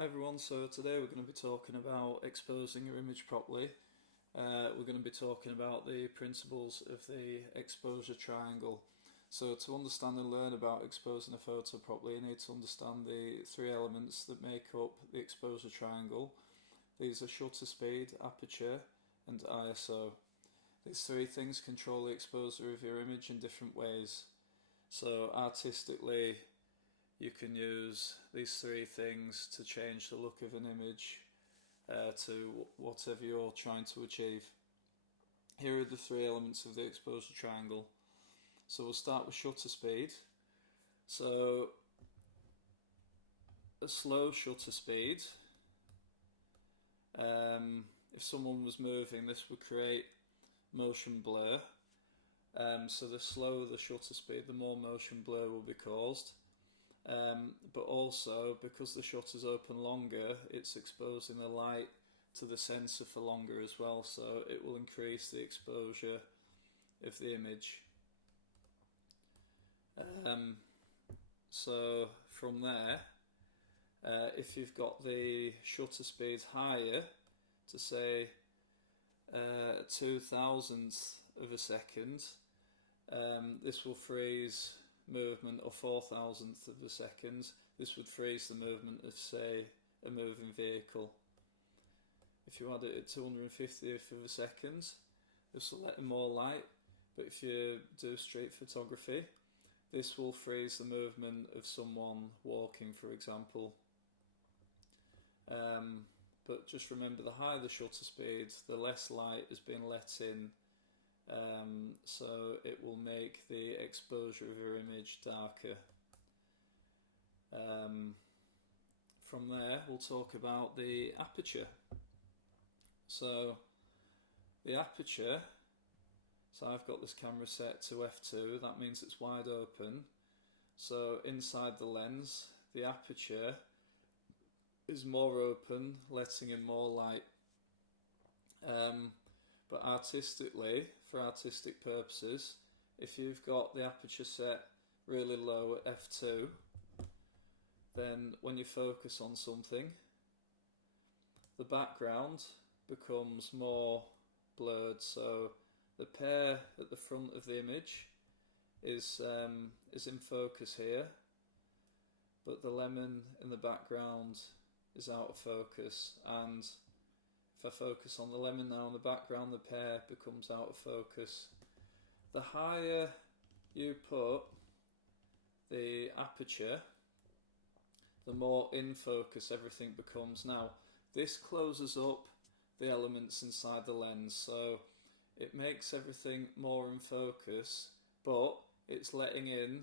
Hi everyone, so today we're going to be talking about exposing your image properly. We're going to be talking about the principles of the exposure triangle. So to understand and learn about exposing a photo properly, you need to understand the three elements that make up the exposure triangle. These are shutter speed, aperture and ISO. These three things control the exposure of your image in different ways. So artistically, you can use these three things to change the look of an image to whatever you're trying to achieve. Here are the three elements of the exposure triangle. So we'll start with shutter speed. So a slow shutter speed, if someone was moving, this would create motion blur. So the slower the shutter speed, the more motion blur will be caused. But also, because the shutter's open longer, it's exposing the light to the sensor for longer as well, so it will increase the exposure of the image. So from there, if you've got the shutter speed higher to say 2,000th of a second, this will freeze movement, or 4,000th of a second. This would freeze the movement of, say, a moving vehicle. If you had it at 250th of a second, this will let in more light, but if you do street photography, this will freeze the movement of someone walking, for example. But just remember, the higher the shutter speed, the less light is being let in, so it will make the exposure of your image darker. From there, we'll talk about the aperture. So the aperture, so I've got this camera set to f2, that means it's wide open. So inside the lens, the aperture is more open, letting in more light. But artistically, for artistic purposes, if you've got the aperture set really low at f2, then when you focus on something, the background becomes more blurred. So the pear at the front of the image is in focus here, but the lemon in the background is out of focus, and if I focus on the lemon now in the background, the pear becomes out of focus. The higher you put the aperture, the more in focus everything becomes. Now, this closes up the elements inside the lens, so it makes everything more in focus, but it's letting in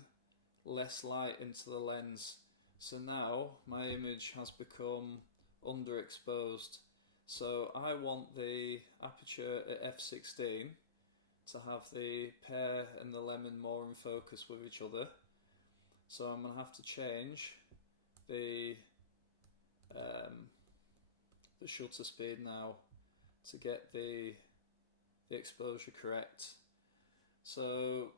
less light into the lens. So now my image has become underexposed. So I want the aperture at f16 to have the pear and the lemon more in focus with each other. So I'm going to have to change the shutter speed now to get the exposure correct. So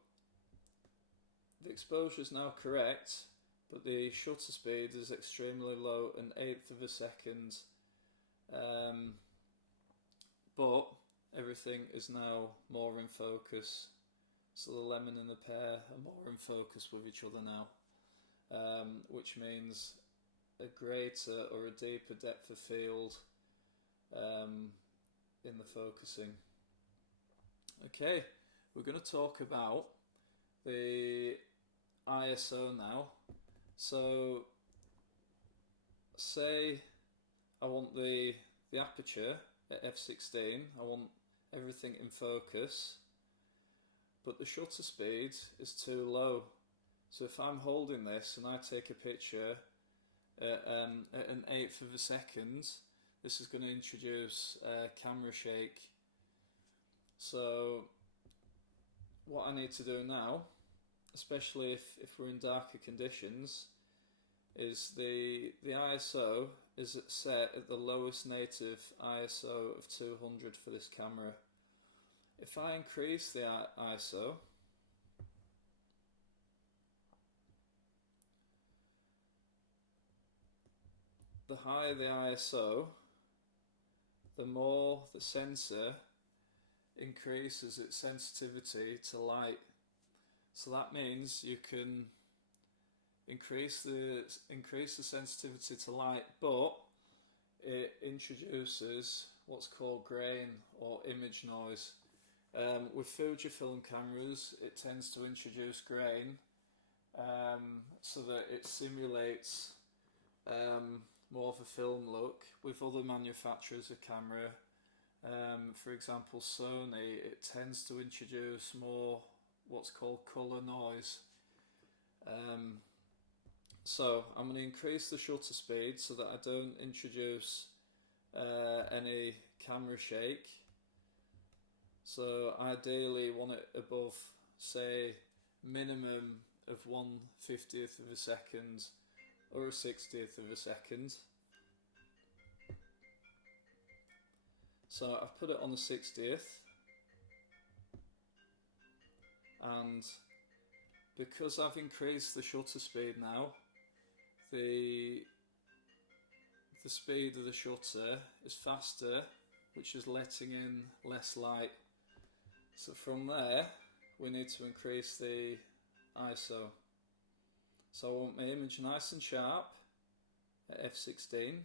the exposure is now correct, but the shutter speed is extremely low, an eighth of a second. But everything is now more in focus, so the lemon and the pear are more in focus with each other now, which means a greater or a deeper depth of field in the focusing. Okay, we're going to talk about the ISO now. So say I want the aperture at f16, I want everything in focus, but the shutter speed is too low. So if I'm holding this and I take a picture at an eighth of a second, this is going to introduce camera shake. So what I need to do now, especially if we're in darker conditions, is the ISO is set at the lowest native ISO of 200 for this camera. If I increase the ISO, the higher the ISO, the more the sensor increases its sensitivity to light. So that means you can increase the sensitivity to light, but it introduces what's called grain or image noise. With Fujifilm cameras, it tends to introduce grain so that it simulates more of a film look. With other manufacturers of camera, for example Sony, it tends to introduce more what's called colour noise. So I'm going to increase the shutter speed so that I don't introduce any camera shake. So ideally want it above, say, minimum of 1/50th of a second or a 60th of a second. So I've put it on the 60th, and because I've increased the shutter speed now, the speed of the shutter is faster, which is letting in less light. So from there we need to increase the ISO. So I want my image nice and sharp at f16,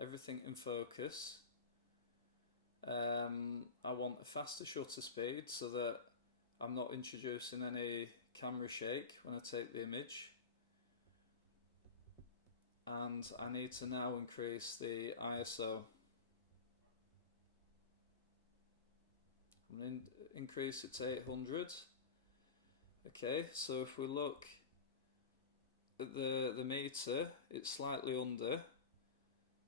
everything in focus. I want a faster shutter speed so that I'm not introducing any camera shake when I take the image. And I need to now increase the ISO. I'm going to increase it to 800. Okay, so if we look at the meter, it's slightly under.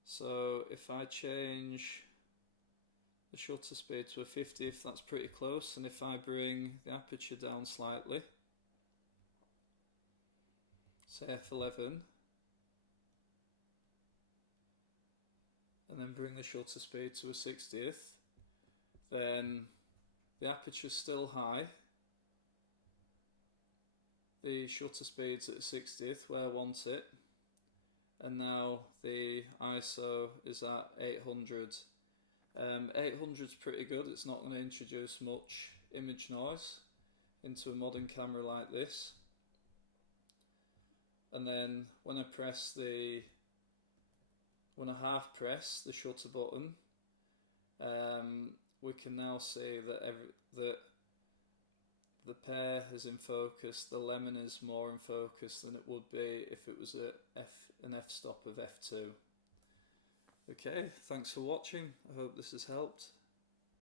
So if I change the shutter speed to a 50th, that's pretty close. And if I bring the aperture down slightly, say f11, and then bring the shutter speed to a 60th, then the aperture's still high, the shutter speed's at 60th where I want it, and now the ISO is at 800. 800 is pretty good. It's not going to introduce much image noise into a modern camera like this. And then when I half press the shutter button, we can now see that the pear is in focus, the lemon is more in focus than it would be if it was an f-stop of f2. Okay, thanks for watching. I hope this has helped.